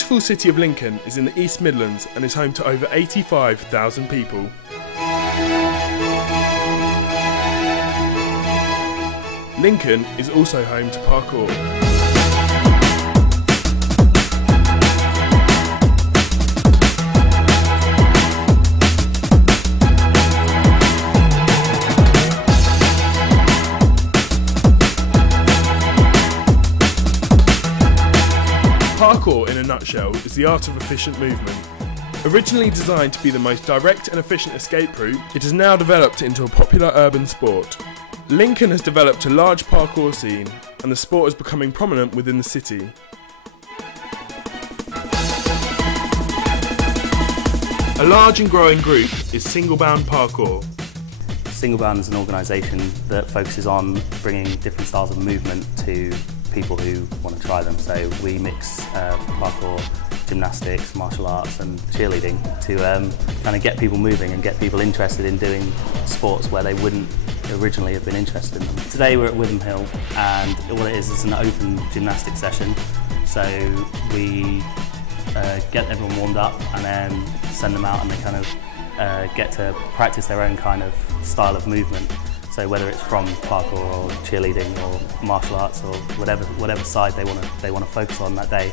beautiful city of Lincoln is in the East Midlands and is home to over 85,000 people. Lincoln is also home to parkour. Parkour, in a nutshell, is the art of efficient movement. Originally designed to be the most direct and efficient escape route, it has now developed into a popular urban sport. Lincoln has developed a large parkour scene, and the sport is becoming prominent within the city. A large and growing group is Single Bound Parkour. Single Bound is an organisation that focuses on bringing different styles of movement to people who want to try them. So we mix parkour, gymnastics, martial arts and cheerleading to kind of get people moving and get people interested in doing sports where they wouldn't originally have been interested in them. Today we're at Witham Hill, and what it is an open gymnastics session. So we get everyone warmed up and then send them out, and they kind of get to practice their own kind of style of movement. So whether it's from parkour or cheerleading or martial arts or whatever side they want to focus on that day,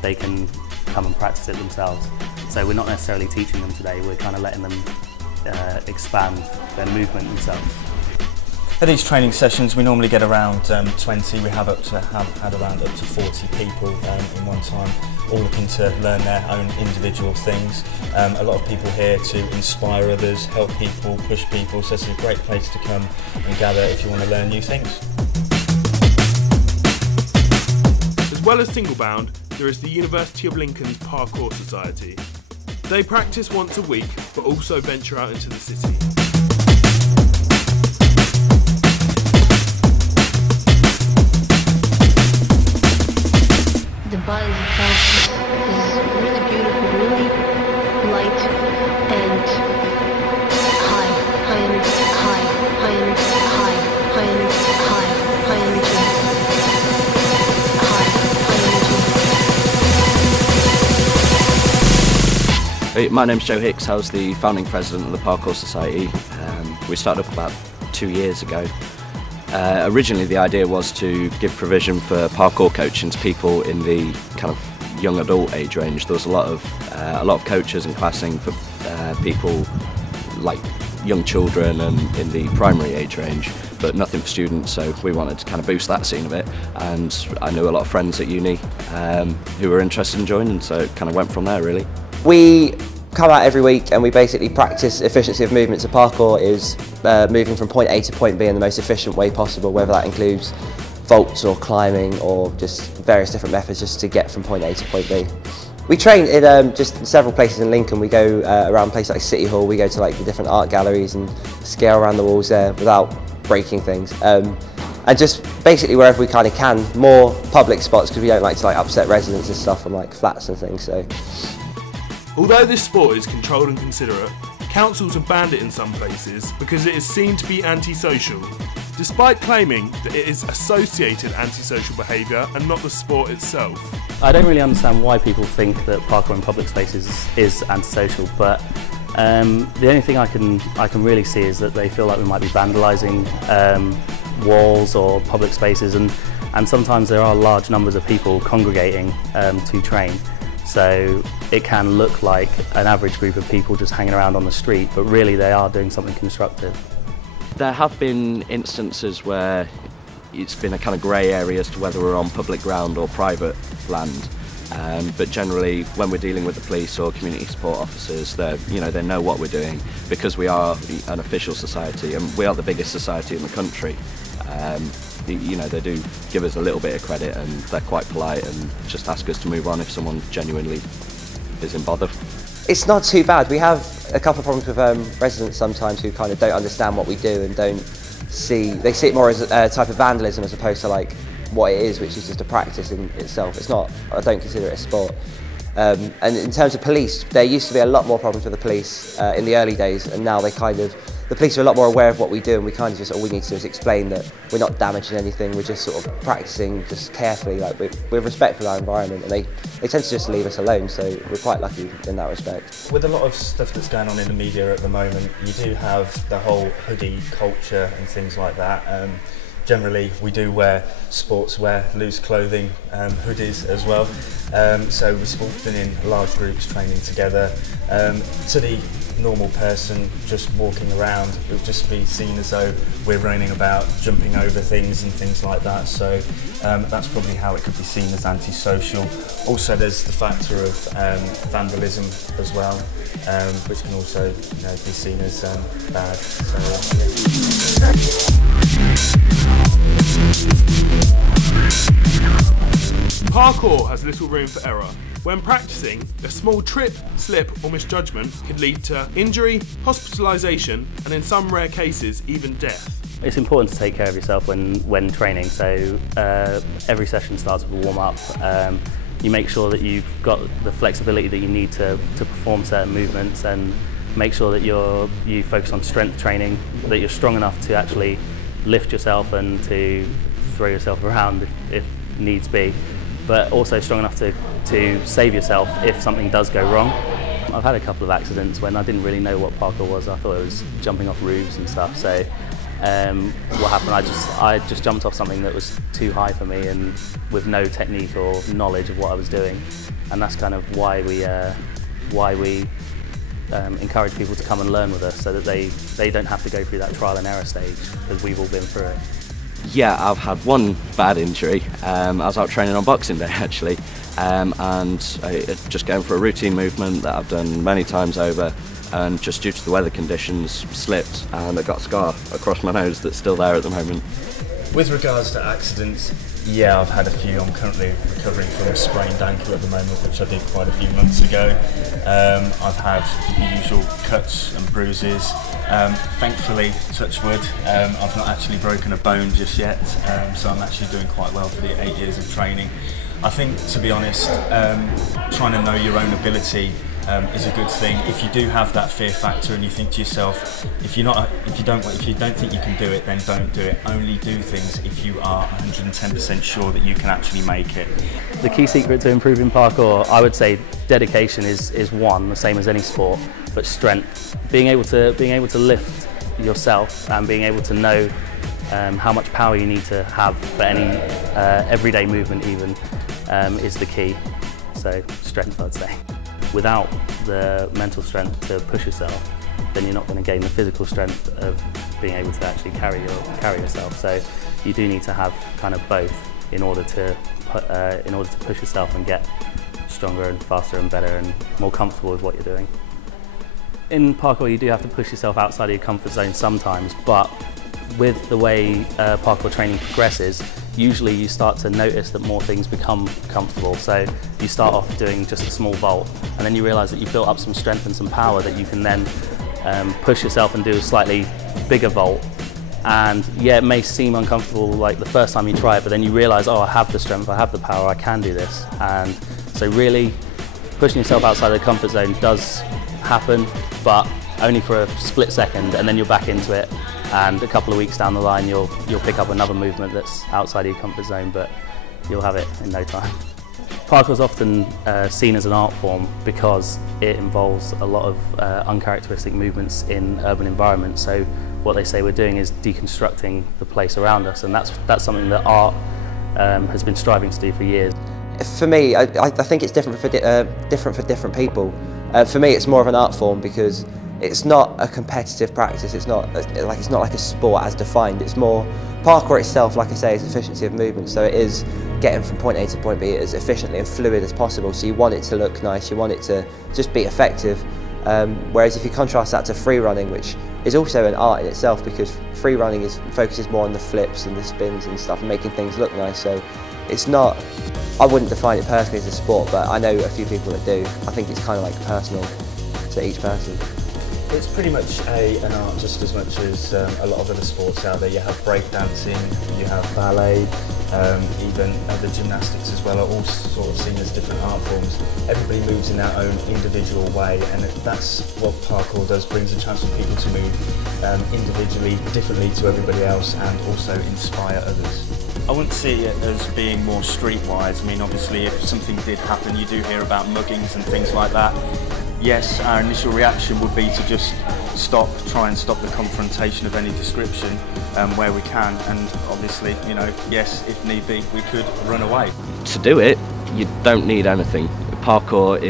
they can come and practice it themselves. So we're not necessarily teaching them today, we're kind of letting them expand their movement themselves. At these training sessions we normally get around 20, we have had around up to 40 people in one time, all looking to learn their own individual things. A lot of people here to inspire others, help people, push people, so it's a great place to come and gather if you want to learn new things. As well as Single Bound, there is the University of Lincoln's Parkour Society. They practice once a week, but also venture out into the city. The body itself is really beautiful, really light and high energy, high energy, high energy, high energy, high energy. My name's Joe Hicks. I was the founding president of the Parkour Society. We started up about 2 years ago. Originally the idea was to give provision for parkour coaching to people in the kind of young adult age range. There was a lot of coaches and classing for people like young children and in the primary age range, but nothing for students, so we wanted to kind of boost that scene a bit, and I knew a lot of friends at uni who were interested in joining, so it kind of went from there really. We come out every week and we basically practice efficiency of movement. So parkour is moving from point A to point B in the most efficient way possible, whether that includes vaults or climbing or just various different methods just to get from point A to point B. We train in just several places in Lincoln. We go around places like City Hall, we go to like the different art galleries and scale around the walls there without breaking things. And just basically wherever we kind of can, more public spots because we don't like to upset residents and stuff on like flats and things. So. Although this sport is controlled and considerate, councils have banned it in some places because it is seen to be antisocial, despite claiming that it is associated antisocial behaviour and not the sport itself. I don't really understand why people think that parkour in public spaces is antisocial, but the only thing I can really see is that they feel like we might be vandalising walls or public spaces, and sometimes there are large numbers of people congregating to train. So it can look like an average group of people just hanging around on the street, but really they are doing something constructive. There have been instances where it's been a kind of grey area as to whether we're on public ground or private land, but generally when we're dealing with the police or community support officers, they know what we're doing because we are an official society and we are the biggest society in the country. They do give us a little bit of credit and they're quite polite and just ask us to move on if someone genuinely is in bother. It's not too bad. We have a couple of problems with residents sometimes who kind of don't understand what we do and they see it more as a type of vandalism as opposed to like what it is, which is just a practice in itself. It's not, I don't consider it a sport. And in terms of police, there used to be a lot more problems with the police in the early days, and now they kind of the police are a lot more aware of what we do, and we kind of just, all we need to do is explain that we're not damaging anything, we're just sort of practicing just carefully, like we're respectful of our environment, and they tend to just leave us alone, so we're quite lucky in that respect. With a lot of stuff that's going on in the media at the moment, you do have the whole hoodie culture and things like that. Generally, we do wear sportswear, loose clothing, hoodies as well. So we've often in large groups training together. To the normal person just walking around, it would just be seen as though we're running about, jumping over things and things like that. So that's probably how it could be seen as antisocial. Also, there's the factor of vandalism as well, which can also be seen as bad. So, Parkour has little room for error. When practicing, a small trip, slip or misjudgment could lead to injury, hospitalisation and in some rare cases even death. It's important to take care of yourself when training, so every session starts with a warm-up. You make sure that you've got the flexibility that you need to perform certain movements, and make sure that you focus on strength training, that you're strong enough to actually lift yourself and to throw yourself around if needs be, but also strong enough to save yourself if something does go wrong. I've had a couple of accidents when I didn't really know what parkour was. I thought it was jumping off roofs and stuff, so what happened, I just jumped off something that was too high for me and with no technique or knowledge of what I was doing, and that's kind of why we encourage people to come and learn with us, so that they don't have to go through that trial and error stage, because we've all been through it. Yeah, I've had one bad injury. I was out training on Boxing Day actually, and just going for a routine movement that I've done many times over, and just due to the weather conditions slipped and I got a scar across my nose that's still there at the moment. With regards to accidents, yeah, I've had a few. I'm currently recovering from a sprained ankle at the moment, which I did quite a few months ago. I've had the usual cuts and bruises. Thankfully, touch wood, I've not actually broken a bone just yet, so I'm actually doing quite well for the 8 years of training. I think, to be honest, trying to know your own ability is a good thing. If you do have that fear factor and you think to yourself, if you don't think you can do it, then don't do it. Only do things if you are 110% sure that you can actually make it. The key secret to improving parkour, I would say dedication is one, the same as any sport, but strength. Being able to lift yourself and being able to know how much power you need to have for any everyday movement even is the key. So strength, I'd say. Without the mental strength to push yourself, then you're not going to gain the physical strength of being able to actually carry yourself. So you do need to have kind of both in order to push yourself and get stronger and faster and better and more comfortable with what you're doing. In parkour, you do have to push yourself outside of your comfort zone sometimes, but with the way parkour training progresses, usually you start to notice that more things become comfortable. So you start off doing just a small vault, and then you realise that you've built up some strength and some power that you can then push yourself and do a slightly bigger vault. And yeah, it may seem uncomfortable like the first time you try it, but then you realise, oh, I have the strength, I have the power, I can do this. And so really pushing yourself outside the comfort zone does happen, but only for a split second, and then you're back into it. And a couple of weeks down the line, you'll pick up another movement that's outside of your comfort zone, but you'll have it in no time. Parkour is often seen as an art form because it involves a lot of uncharacteristic movements in urban environments. So what they say we're doing is deconstructing the place around us, and that's something that art has been striving to do for years. For me, I think it's different for different people. For me, it's more of an art form because it's not a competitive practice. It's not like a sport as defined. It's more parkour itself, like I say, is efficiency of movement. So it is getting from point A to point B as efficiently and fluid as possible. So you want it to look nice. You want it to just be effective. Whereas if you contrast that to free running, which is also an art in itself, because free running focuses more on the flips and the spins and stuff, and making things look nice. So it's not. I wouldn't define it personally as a sport, but I know a few people that do. I think it's kind of like personal to each person. It's pretty much an art just as much as a lot of other sports out there. You have breakdancing, you have ballet, even other gymnastics as well, are all sort of seen as different art forms. Everybody moves in their own individual way, and that's what parkour does, brings a chance for people to move individually, differently to everybody else, and also inspire others. I wouldn't see it as being more streetwise. I mean, obviously if something did happen, you do hear about muggings and things like that. Yes, our initial reaction would be to just try and stop the confrontation of any description where we can, and obviously, you know, yes, if need be, we could run away. To do it, you don't need anything. Parkour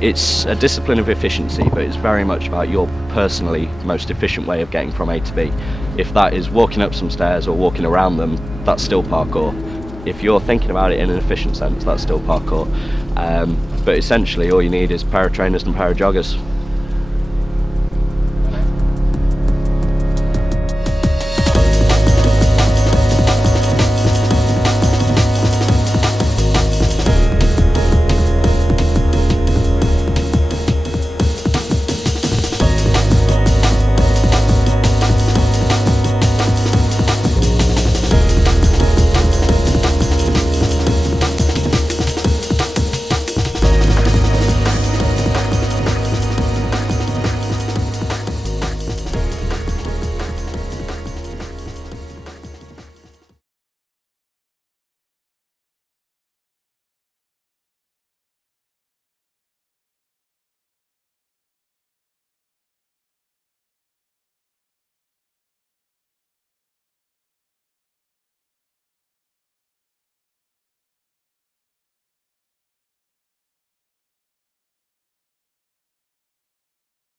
it's a discipline of efficiency, but it's very much about your personally most efficient way of getting from A to B. If that is walking up some stairs or walking around them, that's still parkour. If you're thinking about it in an efficient sense, that's still parkour. But essentially all you need is a pair of trainers and a pair of joggers.